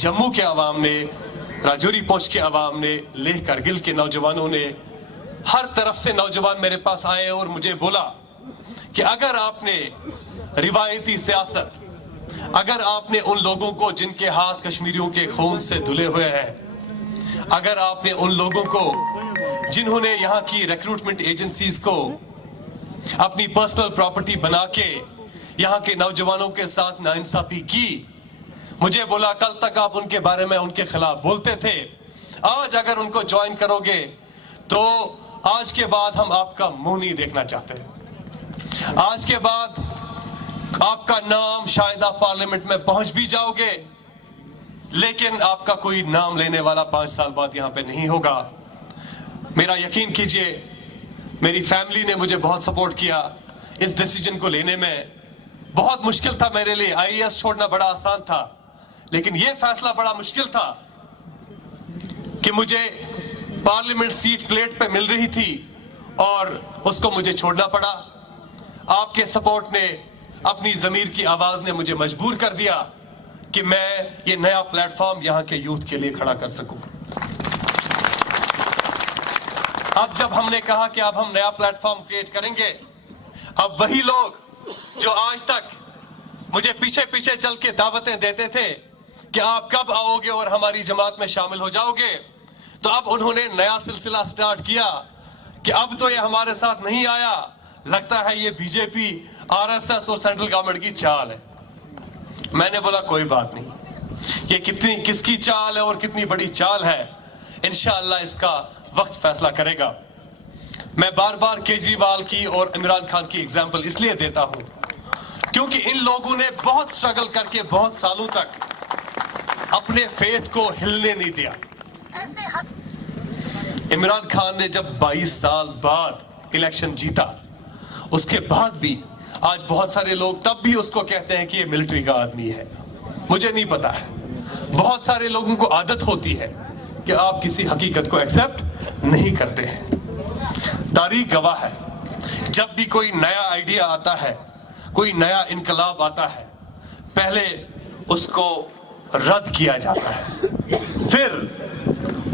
जम्मू के अवाम ने, राजौरी पहुंच के अवाम ने, लेह करगिल के नौजवानों ने, हर तरफ से नौजवान मेरे पास आए और मुझे बोला कि अगर आपने रिवायती सियासत, अगर आपने उन लोगों को जिनके हाथ कश्मीरियों के खून से धुले हुए हैं, अगर आपने उन लोगों को जिन्होंने यहाँ की रिक्रूटमेंट एजेंसीज को अपनी पर्सनल प्रॉपर्टी बना के यहाँ के नौजवानों के साथ नाइंसाफी की, मुझे बोला कल तक आप उनके बारे में उनके खिलाफ बोलते थे, आज अगर उनको ज्वाइन करोगे तो आज के बाद हम आपका मुंह नहीं देखना चाहते। आज के बाद आपका नाम, शायद आप पार्लियामेंट में पहुंच भी जाओगे, लेकिन आपका कोई नाम लेने वाला 5 साल बाद यहां पे नहीं होगा। मेरा यकीन कीजिए, मेरी फैमिली ने मुझे बहुत सपोर्ट किया इस डिसीजन को लेने में। बहुत मुश्किल था मेरे लिए, आईएएस छोड़ना बड़ा आसान था, लेकिन यह फैसला बड़ा मुश्किल था कि मुझे पार्लियामेंट सीट प्लेट पे मिल रही थी और उसको मुझे छोड़ना पड़ा। आपके सपोर्ट ने, अपनी ज़मीर की आवाज ने मुझे मजबूर कर दिया कि मैं ये नया प्लेटफॉर्म यहाँ के यूथ के लिए खड़ा कर सकूं। अब जब हमने कहा कि अब हम नया प्लेटफॉर्म क्रिएट करेंगे, अब वही लोग जो आज तक मुझे पीछे पीछे चल के दावतें देते थे कि आप कब आओगे और हमारी जमात में शामिल हो जाओगे, तो अब उन्होंने नया सिलसिला स्टार्ट किया कि अब तो ये हमारे साथ नहीं आया, लगता है ये बीजेपी, आरएसएस और सेंट्रल गवर्नमेंट की चाल है। मैंने बोला कोई बात नहीं, ये कितनी किसकी चाल है और कितनी बड़ी चाल है, इंशाअल्लाह इसका वक्त फैसला करेगा। मैं बार बार केजरीवाल की और इमरान खान की एग्जाम्पल इसलिए देता हूं क्योंकि इन लोगों ने बहुत स्ट्रगल करके बहुत सालों तक अपने फेथ को हिलने नहीं दिया। इमरान खान ने जब 22 साल बाद इलेक्शन जीता, उसके बाद भी आज बहुत सारे लोग तब भी उसको कहते हैं कि ये मिलिट्री का आदमी है। मुझे नहीं पता है, बहुत सारे लोगों को आदत होती है कि आप किसी हकीकत को एक्सेप्ट नहीं करते हैं। तारीख गवाह है, जब भी कोई नया आइडिया आता है, कोई नया इनकलाब आता है, पहले उसको रद्द किया जाता है, फिर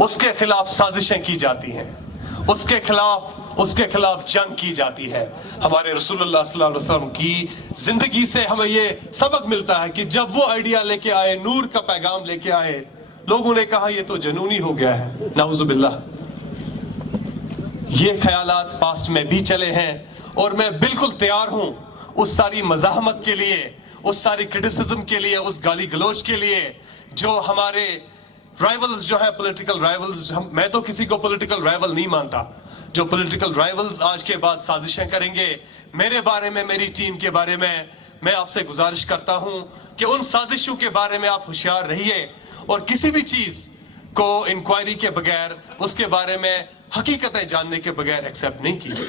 उसके खिलाफ साजिशें की जाती हैं, उसके खिलाफ जंग की जाती है। हमारे रसूलुल्लाह सल्लल्लाहु अलैहि वसल्लम की जिंदगी से हमें ये सबक मिलता है कि जब वो आइडिया लेके आए, नूर का पैगाम लेके आए, लोगों ने कहा ये तो जनूनी हो गया है, नाउजुबिल्लाह। ये ख्यालात पास्ट में भी चले हैं और मैं बिल्कुल तैयार हूं उस सारी मज़ाहमत के लिए, उस सारी क्रिटिसिज्म के लिए, उस गाली गलोच के लिए जो हमारे राइवल्स जो है, पॉलिटिकल राइवल्स, मैं तो किसी को पॉलिटिकल राइवल नहीं मानता, जो पॉलिटिकल राइवल्स आज के बाद साजिशें करेंगे मेरे बारे में, मेरी टीम के बारे में, मैं आपसे गुजारिश करता हूं कि उन साजिशों के बारे में आप होशियार रहिए और किसी भी चीज को इंक्वायरी के बगैर, उसके बारे में हकीकतें जानने के बगैर एक्सेप्ट नहीं कीजिए।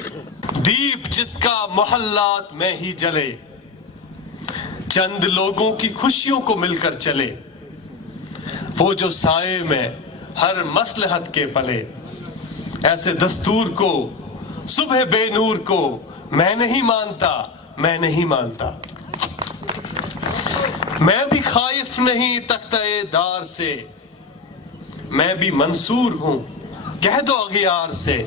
दीप जिसका मोहल्लात में ही जले, चंद लोगों की खुशियों को मिलकर चले, वो जो साए में हर मसलहत के पले, ऐसे दस्तूर को, सुबह बेनूर को मैं नहीं मानता, मैं नहीं मानता। मैं भी खाइफ नहीं तख्ते दार से, मैं भी मंसूर हूं, कह दो अगियार से,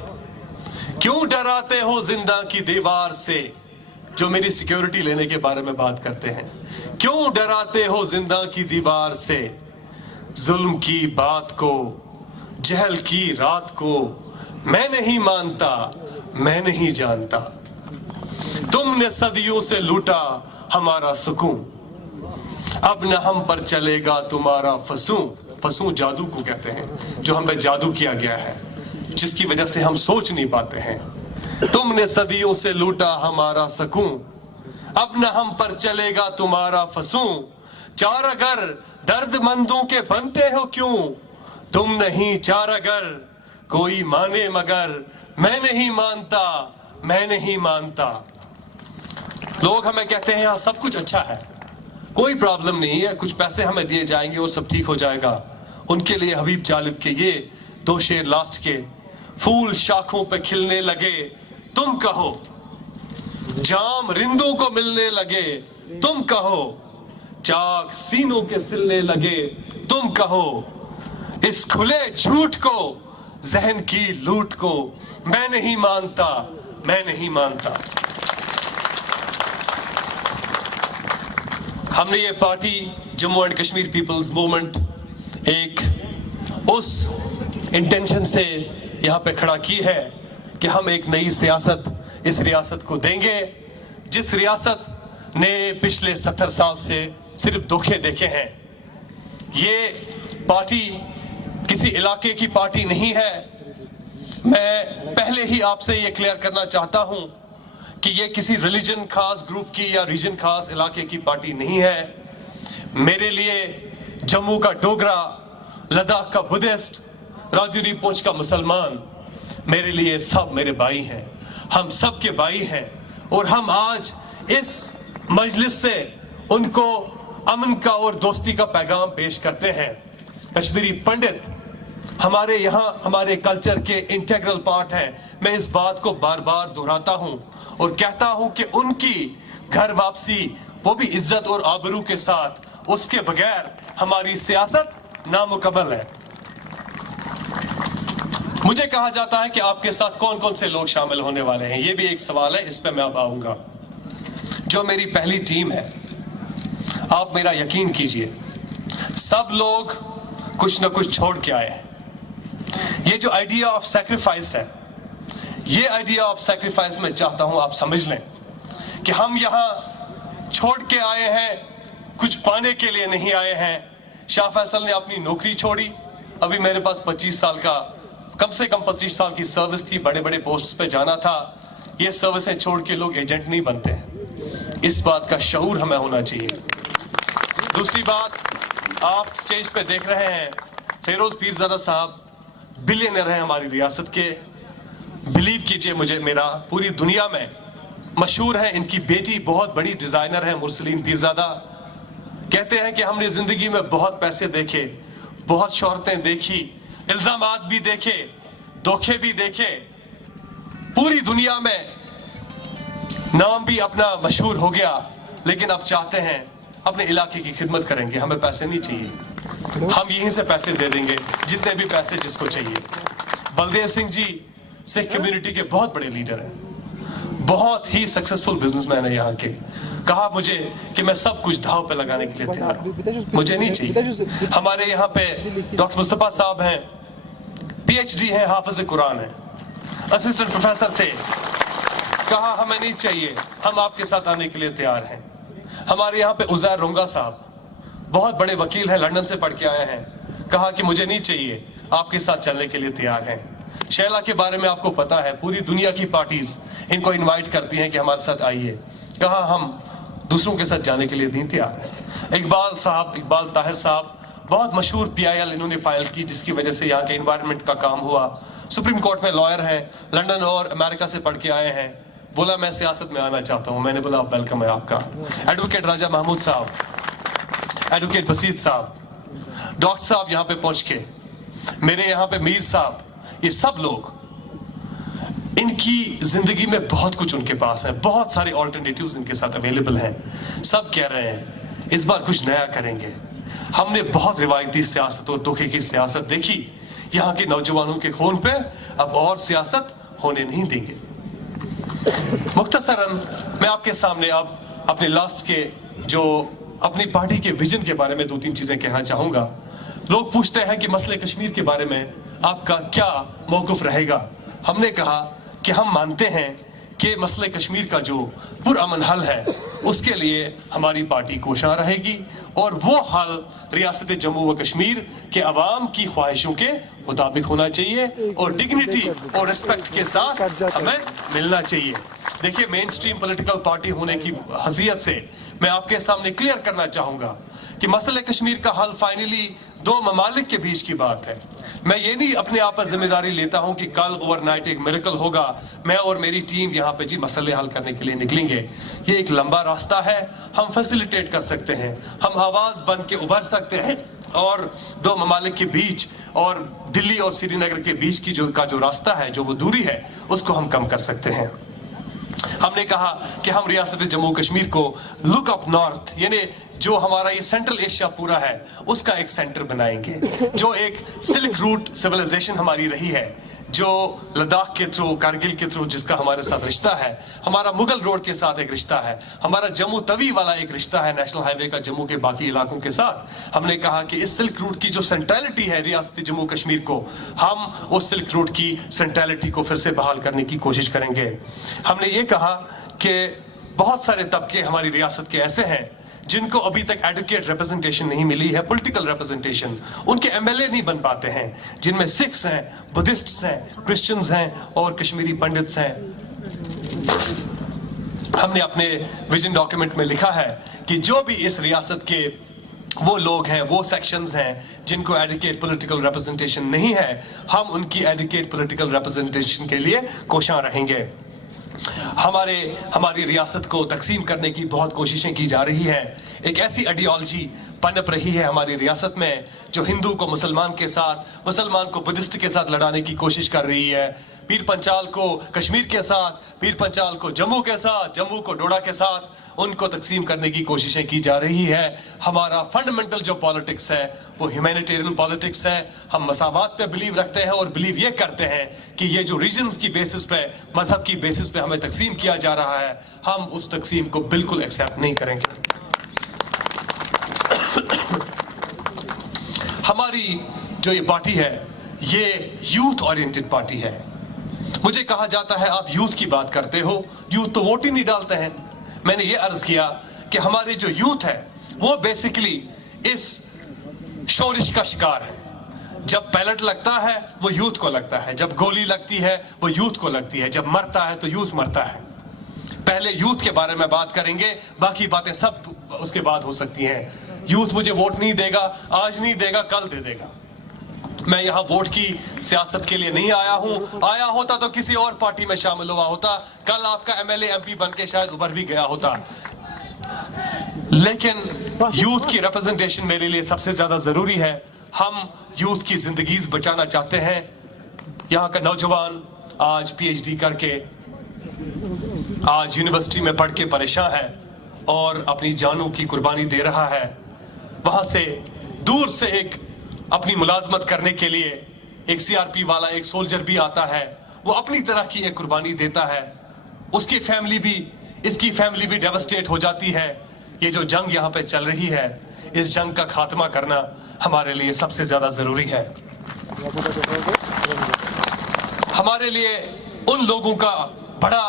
क्यों डराते हो जिंदा की दीवार से। जो मेरी सिक्योरिटी लेने के बारे में बात करते हैं, क्यों डराते हो जिंदा की दीवार से। जुल्म की बात को, जहल की रात को मैं नहीं मानता, मैं नहीं जानता। तुमने सदियों से लूटा हमारा सुकून, अब न हम पर चलेगा तुम्हारा फसूं। फसूं जादू को कहते हैं, जो हम पे जादू किया गया है, जिसकी वजह से हम सोच नहीं पाते हैं। तुमने सदियों से लूटा हमारा सुकून, अब न हम पर चलेगा तुम्हारा फसूं। चार अगर दर्दमंदों के बनते हो क्यों, तुम नहीं चार अगर कोई माने मगर, मैं नहीं मानता, मैं नहीं मानता। लोग हमें कहते हैं यहाँ सब कुछ अच्छा है, कोई प्रॉब्लम नहीं है, कुछ पैसे हमें दिए जाएंगे और सब ठीक हो जाएगा। उनके लिए हबीब जालिब के ये 2 शेर लास्ट के, फूल शाखों पे खिलने लगे तुम कहो, जाम रिंदों को मिलने लगे तुम कहो, चाक सीनों के सिलने लगे तुम कहो इस खुले झूठ को, जहन की लूट को, मैं नहीं मानता, मैं नहीं मानता। हमने ये party Jammu and Kashmir people's movement एक उस इंटेंशन से यहाँ पे खड़ा की है कि हम एक नई सियासत इस रियासत को देंगे, जिस रियासत ने पिछले 70 साल से सिर्फ धोखे देखे हैं। ये पार्टी किसी इलाके की पार्टी नहीं है। मैं पहले ही आपसे ये क्लियर करना चाहता हूं कि ये किसी रिलीजन खास ग्रुप की या रीजन खास इलाके की पार्टी नहीं है। मेरे लिए जम्मू का डोगरा, लद्दाख का बुद्धिस्ट, राजौरी पुंछ का मुसलमान, मेरे लिए सब मेरे भाई हैं। हम सब के भाई हैं और हम आज इस मजलिस से उनको अमन का और दोस्ती का पैगाम पेश करते हैं। कश्मीरी पंडित हमारे यहाँ हमारे कल्चर के इंटीग्रल पार्ट हैं। मैं इस बात को बार बार दोहराता हूँ और कहता हूँ कि उनकी घर वापसी वो भी इज्जत और आबरू के साथ, उसके बगैर हमारी सियासत नामुकम्मल है। मुझे कहा जाता है कि आपके साथ कौन कौन से लोग शामिल होने वाले हैं, ये भी एक सवाल है, इस पे मैं अब आऊंगा। जो मेरी पहली टीम है, आप मेरा यकीन कीजिए, सब लोग कुछ न कुछ छोड़ के आए हैं। ये जो आइडिया ऑफ सैक्रिफाइस है, ये आइडिया ऑफ सैक्रिफाइस मैं चाहता हूं आप समझ लें कि हम यहां छोड़ के आए हैं, कुछ पाने के लिए नहीं आए हैं। शाह फैसल ने अपनी नौकरी छोड़ी, अभी मेरे पास 25 साल का, कम से कम 25 साल की सर्विस थी, बड़े बड़े पोस्ट पे जाना था। ये सर्विसें छोड़ के लोग एजेंट नहीं बनते हैं, इस बात का शऊर हमें होना चाहिए। दूसरी बात, आप स्टेज पे देख रहे हैं फेरोज पीरजादा साहब बिलियनर हैं हमारी रियासत के। बिलीव कीजिए मुझे, मेरा पूरी दुनिया में मशहूर है। इनकी बेटी बहुत बड़ी डिजाइनर है, मुरसलीन पीरजादा। कहते हैं कि हमने जिंदगी में बहुत पैसे देखे, बहुत शोहरतें देखी, इल्जामात भी देखे, धोखे भी देखे, पूरी दुनिया में नाम भी अपना मशहूर हो गया, लेकिन अब चाहते हैं अपने इलाके की खिदमत करेंगे। हमें पैसे नहीं चाहिए, हम यहीं से पैसे दे देंगे, जितने भी पैसे जिसको चाहिए। बलदेव सिंह जी सिख कम्युनिटी के बहुत बड़े लीडर हैं, बहुत ही सक्सेसफुल बिजनेसमैन है यहाँ के। कहा मुझे कि मैं सब कुछ दांव पे लगाने के लिए तैयार हूं, मुझे नहीं चाहिए। हमारे यहाँ पे डॉक्टर मुस्तफा साहब हैं, PhD हैं, हाफिज कुरान हैं, असिस्टेंट प्रोफेसर थे। कहा हमें नहीं चाहिए, हम आपके साथ आने के लिए तैयार हैं। हमारे यहाँ पे उज़ैर रुंगा साहब बहुत बड़े वकील हैं, लंदन से पढ़ के आए हैं। कहा कि मुझे नहीं चाहिए, आपके साथ चलने के लिए तैयार हैं। शैला के बारे में आपको पता है, पूरी दुनिया की पार्टीज इनको इनवाइट करती हैं कि हमारे साथ आइए। कहा हम दूसरों के साथ जाने के लिए नहीं तैयार हैं। इकबाल साहब, इकबाल ताहिर साहब, बहुत मशहूर PIL इन्होंने फाइल की, जिसकी वजह से यहाँ के इन्वायरमेंट का काम हुआ। सुप्रीम कोर्ट में लॉयर हैं, लंदन और अमेरिका से पढ़ के आए हैं। बोला मैं सियासत में आना चाहता हूँ। मैंने बोला वेलकम है आपका। एडवोकेट राजा महमूद साहब, एडवोकेट बसीत साहब, डॉक्टर साहब यहाँ पे पहुंच के, मेरे यहाँ पे मीर साहब, ये सब लोग, इनकी जिंदगी में बहुत कुछ उनके पास है, बहुत सारे ऑल्टरनेटिव्स इनके साथ अवेलेबल हैं। सब कह रहे हैं इस बार कुछ नया करेंगे। हमने बहुत रिवायती सियासत और धोखे की सियासत देखी, यहाँ के नौजवानों के खून पे अब और सियासत होने नहीं देंगे। मुख्तसरन मैं आपके सामने अब अपने लास्ट के जो अपनी पार्टी के विजन के बारे में 2-3 चीजें कहना चाहूंगा। लोग पूछते हैं कि मसले कश्मीर के बारे में आपका क्या मौक़िफ़ रहेगा। हमने कहा कि हम मानते हैं कि मसले कश्मीर का जो पुरअमन हल है, उसके लिए हमारी पार्टी कोशां रहेगी और वो हल रियासत जम्मू व कश्मीर के अवाम की ख्वाहिशों के मुताबिक होना चाहिए और डिग्निटी और रिस्पेक्ट के साथ हमें मिलना चाहिए। देखिए, मेन स्ट्रीम पॉलिटिकल पार्टी होने की हैसियत से मैं आपके सामने क्लियर करना चाहूंगा कि मसले कश्मीर का हल फाइनली 2 ममालिक के बीच की बात है। मैं ये नहीं अपने आप पर जिम्मेदारी लेता हूं कि कल ओवरनाइट एक मिरेकल होगा, मैं और मेरी टीम यहाँ पे जी मसले हल करने के लिए निकलेंगे। ये एक लंबा रास्ता है, हम फैसिलिटेट कर सकते हैं, हम आवाज बन के उभर सकते हैं और 2 ममालिक के बीच और दिल्ली और श्रीनगर के बीच की जो रास्ता है, जो वो दूरी है, उसको हम कम कर सकते हैं। हमने कहा कि हम रियासत जम्मू कश्मीर को लुक अप नॉर्थ, यानी जो हमारा ये सेंट्रल एशिया पूरा है उसका एक सेंटर बनाएंगे, जो एक सिल्क रूट सिविलाइजेशन हमारी रही है, जो लद्दाख के थ्रू, कारगिल के थ्रू जिसका हमारे साथ रिश्ता है, हमारा मुगल रोड के साथ एक रिश्ता है, हमारा जम्मू तवी वाला एक रिश्ता है नेशनल हाईवे का जम्मू के बाकी इलाकों के साथ। हमने कहा कि इस सिल्क रूट की जो सेंट्रलिटी है रियासत जम्मू कश्मीर को, हम उस सिल्क रूट की सेंट्रलिटी को फिर से बहाल करने की कोशिश करेंगे। हमने ये कहा कि बहुत सारे तबके हमारी रियासत के ऐसे हैं जिनको अभी तक एडुकेट रिप्रेजेंटेशन नहीं मिली है, पॉलिटिकल रिप्रेजेंटेशन, उनके एमएलए नहीं बन पाते हैं, जिनमें सिख्स हैं, बुद्धिस्ट्स हैं, क्रिश्चियंस हैं और कश्मीरी पंडित्स हैं। हमने अपने विजन डॉक्यूमेंट में लिखा है कि जो भी इस रियासत के वो लोग हैं, वो सेक्शंस हैं जिनको एडुकेट पॉलिटिकल रिप्रेजेंटेशन नहीं है, हम उनकी एडुकेट पॉलिटिकल रिप्रेजेंटेशन के लिए कोशां रहेंगे। हमारी रियासत को तकसीम करने की बहुत कोशिशें की जा रही है। एक ऐसी आइडियोलॉजी पनप रही है हमारी रियासत में जो हिंदू को मुसलमान के साथ, मुसलमान को बुद्धिस्ट के साथ लड़ाने की कोशिश कर रही है, पीर पंचाल को कश्मीर के साथ, पीर पंचाल को जम्मू के साथ, जम्मू को डोडा के साथ, उनको तकसीम करने की कोशिशें की जा रही है। हमारा फंडामेंटल जो पॉलिटिक्स है वो ह्यूमैनिटेरियन पॉलिटिक्स है। हम मसावात पे बिलीव रखते हैं और बिलीव ये करते हैं कि ये जो रीजन्स की बेसिस पे, मजहब की बेसिस पे हमें तकसीम किया जा रहा है, हम उस तकसीम को बिल्कुल एक्सेप्ट नहीं करेंगे। हमारी जो ये पार्टी है ये यूथ ओरिएंटेड पार्टी है। मुझे कहा जाता है आप यूथ की बात करते हो, यूथ तो वोट ही नहीं डालते हैं। मैंने ये अर्ज किया कि हमारे जो यूथ है वो बेसिकली इस शोरिश का शिकार है। जब पैलेट लगता है वो यूथ को लगता है, जब गोली लगती है वो यूथ को लगती है, जब मरता है तो यूथ मरता है। पहले यूथ के बारे में बात करेंगे, बाकी बातें सब उसके बाद हो सकती हैं। यूथ मुझे वोट नहीं देगा, आज नहीं देगा, कल दे देगा। मैं यहाँ वोट की सियासत के लिए नहीं आया हूँ, आया होता तो किसी और पार्टी में शामिल हुआ होता, कल आपका एमएलए एमपी बन के शायद उभर भी गया होता। लेकिन यूथ की रिप्रेजेंटेशन मेरे लिए सबसे ज्यादा जरूरी है। हम यूथ की जिंदगी बचाना चाहते हैं। यहाँ का नौजवान आज पीएचडी करके, आज यूनिवर्सिटी में पढ़ के परेशान है और अपनी जानों की कुर्बानी दे रहा है। वहां से दूर से एक अपनी मुलाजमत करने के लिए एक सीआरपी वाला, एक सोल्जर भी आता है, वो अपनी तरह की एक कुर्बानी देता है। उसकी फैमिली भी, इसकी फैमिली भी डेवस्टेट हो जाती है। ये जो जंग यहाँ पे चल रही है, इस जंग का खात्मा करना हमारे लिए सबसे ज्यादा जरूरी है। हमारे लिए उन लोगों का बड़ा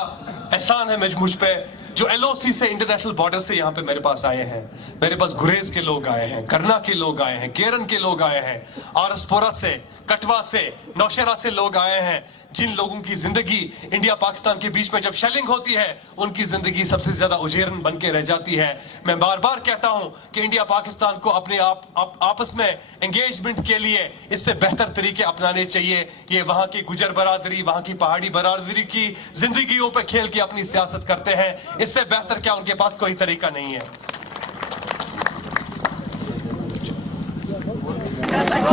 एहसान है मुझ पे जो एलओसी से, इंटरनेशनल बॉर्डर से यहाँ पे मेरे पास आए हैं। मेरे पास गुरेज के लोग आए हैं, करना के लोग आए हैं, केरन के लोग आए हैं, आरसपोरा से, कटवा से, नौशेरा से लोग आए हैं, जिन लोगों की जिंदगी इंडिया पाकिस्तान के बीच में जब शेलिंग होती है उनकी जिंदगी सबसे ज्यादा उजेरन बन के रह जाती है। मैं बार बार कहता हूं कि इंडिया पाकिस्तान को अपने आपस में एंगेजमेंट के लिए इससे बेहतर तरीके अपनाने चाहिए। ये वहां की गुजर बरादरी, वहां की पहाड़ी बरादरी की जिंदगियों पे खेल के अपनी सियासत करते हैं, इससे बेहतर क्या उनके पास कोई तरीका नहीं है।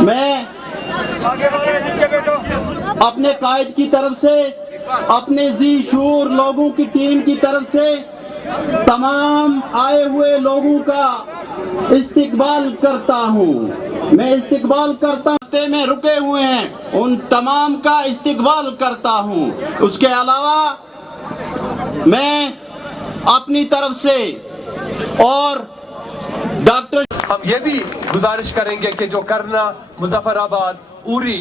मैं अपने कायद की तरफ से, अपने जी शूर लोगों की टीम की तरफ से तमाम आए हुए लोगों का इस्तकबाल करता हूं। मैं इस्तकबाल करता हूं, रास्ते में रुके हुए हैं उन तमाम का इस्तकबाल करता हूं। उसके अलावा मैं अपनी तरफ से और डॉक्टर, हम ये भी गुजारिश करेंगे कि जो करना, मुजफ्फराबाद, उरी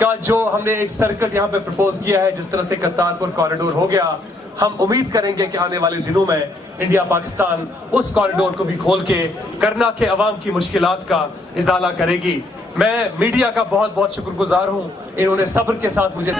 का जो हमने एक सर्कल यहाँ पे प्रपोज किया है, जिस तरह से करतारपुर कॉरिडोर हो गया, हम उम्मीद करेंगे कि आने वाले दिनों में इंडिया पाकिस्तान उस कॉरिडोर को भी खोल के करना के अवाम की मुश्किलात का इजाला करेगी। मैं मीडिया का बहुत बहुत शुक्रगुजार हूँ, इन्होंने सब्र के साथ मुझे